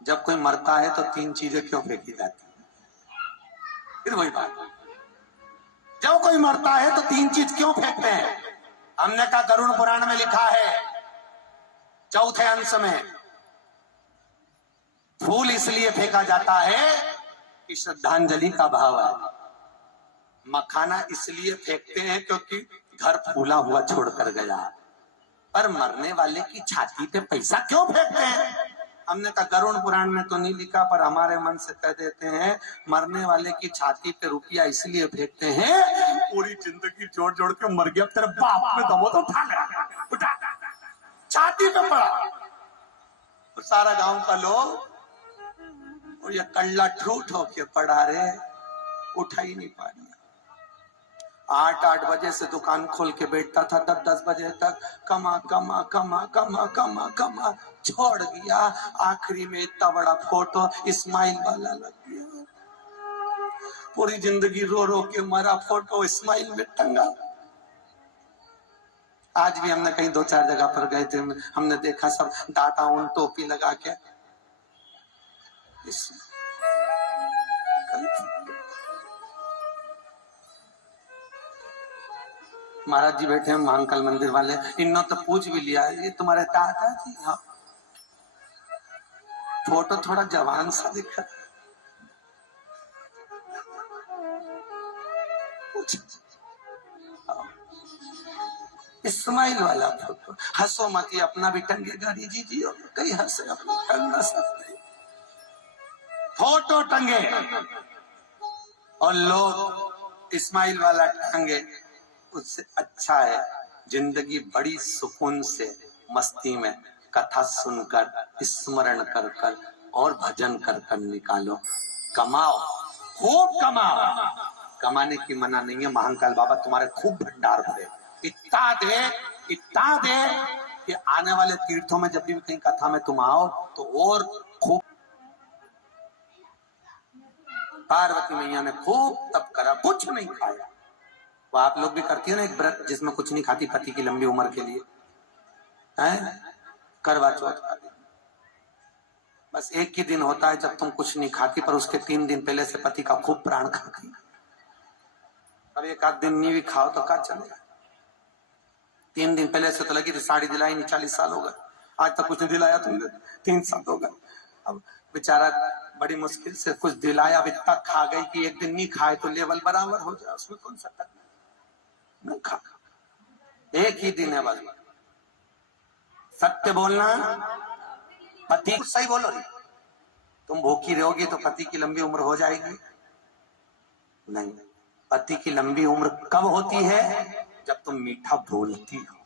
जब कोई मरता है तो तीन चीजें क्यों फेंकी जाती है? फिर वही बात, जब कोई मरता है तो तीन चीज क्यों फेंकते हैं? हमने कहा गरुड़ पुराण में लिखा है चौथे अंश में, फूल इसलिए फेंका जाता है कि श्रद्धांजलि का भाव है। मखाना इसलिए फेंकते हैं क्योंकि घर फूला हुआ छोड़कर गया। पर मरने वाले की छाती पे पैसा क्यों फेंकते हैं? हमने कहा गरुड़ पुराण में तो नहीं लिखा, पर हमारे मन से कह देते हैं मरने वाले की छाती पे रुपया इसलिए फेंकते हैं, पूरी जिंदगी जोड़ जोड़ के मर गया, तेरे बाप में दबो तो उठा ले, उठा, छाती पे पड़ा। तो सारा गांव का लोग और ये कल्ला ठूठ होके पड़ा रे, उठा ही नहीं पा रहा। 8 बजे से दुकान खोल के बैठता था, 10 बजे तक कमा कमा कमा कमा कमा कमा छोड़ गया। आखिरी में इतना बड़ा फोटो इस्माइल वाला लग गया। पूरी जिंदगी रो रो के मरा, फोटो इस्माइल में टंगा। आज भी हमने कहीं 2-4 जगह पर गए थे, हमने देखा सब दादा उन टोपी लगा के महाराज जी बैठे हैं महाकाल मंदिर वाले, इन्हों तो पूछ भी लिया ये तुम्हारे दादा जी? हाँ। फोटो थोड़ा जवान सा दिखा, इस्माइल वाला फोटो। हंसो मत, ये अपना भी टंगेगा जी जी, कहीं हंसे अपना टंगना सब फोटो टंगे और लोग इस्माइल वाला टंगे। उससे अच्छा है जिंदगी बड़ी सुकून से मस्ती में कथा सुनकर स्मरण कर कर और भजन कर कर निकालो। कमाओ, खूब कमाओ, कमाने की मना नहीं है। महाकाल बाबा तुम्हारे खूब भंडार भरे, इतना दे कि आने वाले तीर्थों में जब भी कहीं कथा में तुम आओ तो और खूब। पार्वती मैया ने खूब तप करा, कुछ नहीं खाया। वो आप लोग भी करती है ना एक व्रत जिसमें कुछ नहीं खाती पति की लंबी उम्र के लिए, है करवा चौथ का दिन। बस एक ही दिन होता है जब तुम कुछ नहीं खाती, पर उसके 3 दिन पहले से पति का खूब प्राण खाती। अब एक आध दिन नहीं भी खाओ तो क्या चलेगा? 3 दिन पहले से तो लगी थी साड़ी दिलाई नहीं, 40 साल हो गए, आज तक कुछ नहीं दिलाया तुमने, 3 साल हो गए। अब बेचारा बड़ी मुश्किल से कुछ दिलाया, अब इतना खा गई कि एक दिन नहीं खाए तो लेवल बराबर हो जाए, उसमें कौन सा करना? नहीं खा, एक ही दिन है बस। सत्य बोलना, पति सही बोलो रही, तुम भूखी रहोगी तो पति की लंबी उम्र हो जाएगी? नहीं, पति की लंबी उम्र कब होती है? जब तुम मीठा बोलती हो,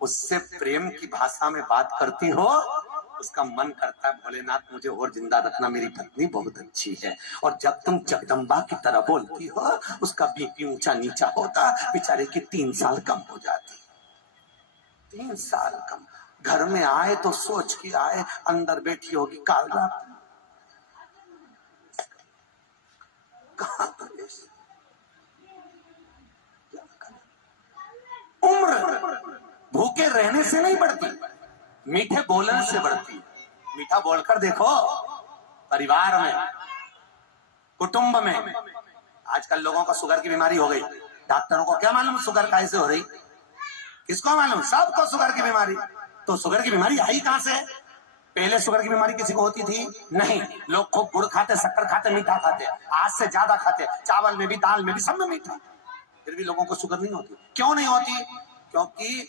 उससे प्रेम की भाषा में बात करती हो, उसका मन करता है भोलेनाथ मुझे और जिंदा रखना, मेरी पत्नी बहुत अच्छी है। और जब तुम जगदम्बा की तरह बोलती हो, उसका बीपी ऊंचा नीचा होता, बेचारे की 3 साल कम हो जाती। 3 साल कम। घर में आए तो सोच के आए, अंदर बैठी होगी काल रात कहां उम्र भूखे रहने से नहीं बढ़ती, मीठे बोलने से बढ़ती। मीठा बोलकर देखो, परिवार में, कुटुंब में। आजकल लोगों को शुगर की बीमारी हो गई, डॉक्टरों को क्या मालूम शुगर कैसे हो रही? किसको मालूम? सबको शुगर की बीमारी। तो शुगर की बीमारी आई कहां से? पहले शुगर की बीमारी किसी को होती थी? नहीं। लोग खूब गुड़ खाते, शक्कर खाते, मीठा खाते, आज से ज्यादा खाते, चावल में भी, दाल में भी, सब में मीठा, फिर भी लोगों को शुगर नहीं होती। क्यों नहीं होती? क्योंकि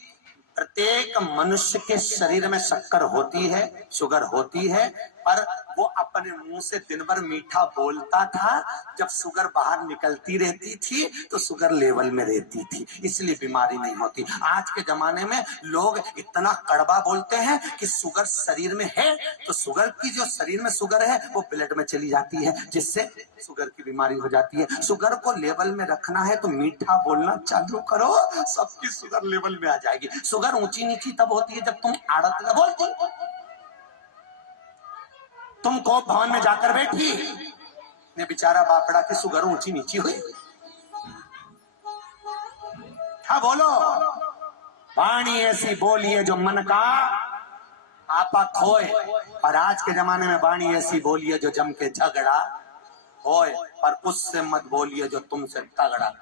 प्रत्येक मनुष्य के शरीर में शक्कर होती है, शुगर होती है, पर वो अपने मुंह से दिन भर मीठा बोलता था। जब शुगर बाहर निकलती रहती थी तो शुगर लेवल में रहती थी, इसलिए बीमारी नहीं होती। आज के जमाने में लोग इतना कड़वा बोलते हैं कि शुगर शरीर में है तो शुगर की जो शरीर में शुगर है वो ब्लड में चली जाती है, जिससे शुगर की बीमारी हो जाती है। शुगर को लेवल में रखना है तो मीठा बोलना चालू करो, सबकी शुगर लेवल में आ जाएगी। शुगर ऊंची नीची तब होती है जब तुम आड़त में बोलती। तुम कोप भवन में जाकर बैठी, ने बेचारा बापड़ा की शुगर ऊंची नीची हुई। हाँ बोलो, वाणी ऐसी बोलिए जो मन का आपा खोए। और आज के जमाने में वाणी ऐसी बोलिए जो जम के झगड़ा होए, पर उससे मत बोलिए जो तुमसे तगड़ा।